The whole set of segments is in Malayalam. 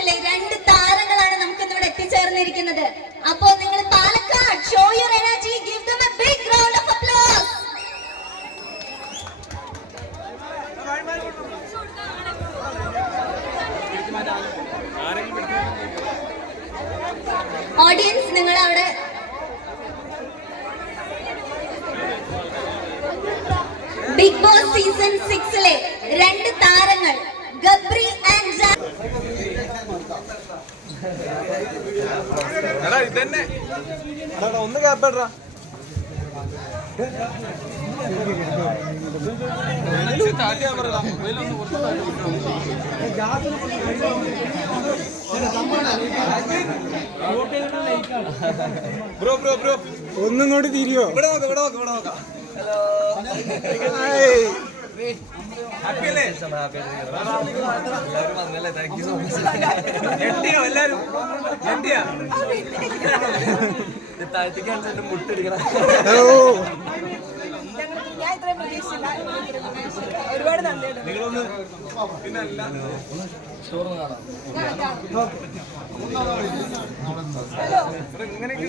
അല്ലേ രണ്ട് താരങ്ങളാണ് നമുക്ക് ഇന്നിവിടെ എത്തിച്ചേർന്നിരിക്കുന്നത്. അപ്പോ നിങ്ങൾ Palakkad show your energy give them a big round of applause audience നിങ്ങൾ അവിടെ ബിഗ് ബോസ് സീസൺ സിക്സിലെ രണ്ട് താരങ്ങൾ ഗബ്രി എടാ ഇതന്നെ. എടാ ഒന്ന് ക്യാപ്പേടാ ബ്രോ ബ്രോ ബ്രോ. ഒന്നും കൂടി തിരിയോ? ഇവിടെ നോക്കാം ഇവിടെ നോക്കാം ഇവിടെ നോക്കാം. ഹാപ്പി അല്ലേ ഞെട്ടിയോ എല്ലാരും ഞെട്ടിയാ? ഓ. ഞാൻ ഇത്രയും പ്രതീക്ഷിച്ചില്ല. ഒരുപാട് നന്ദിയുണ്ട് നിങ്ങളൊന്ന് പിന്നെ ഇങ്ങനെയൊക്കെ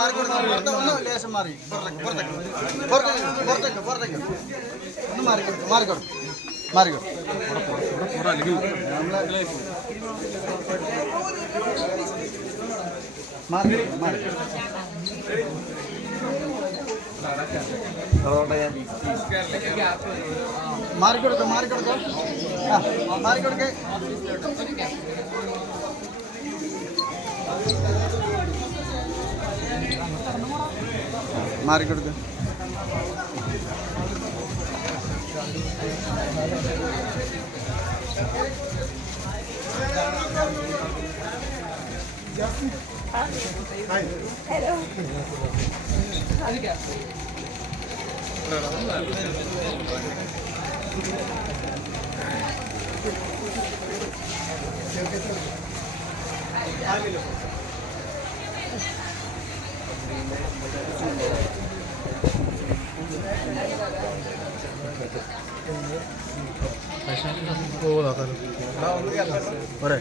ലേശം മാറി. പുറത്തേക്ക് പുറത്തേക്ക്. പുറത്തേക്ക് പുറത്തേക്ക് ഒന്ന് മാറിക്കൊടുക്കും മാറിക്കൊടുക്കും മാറിക്കൊടുക്കും മാറി മാറി മാറിക്കൊടുക്ക മാറിക്കൊടുക്ക ആ മാറിക്കൊടുക്ക മാറിക്കൊടുക്ക പോകാം എടാ ഒന്ന് കേൾക്കാം പോരെ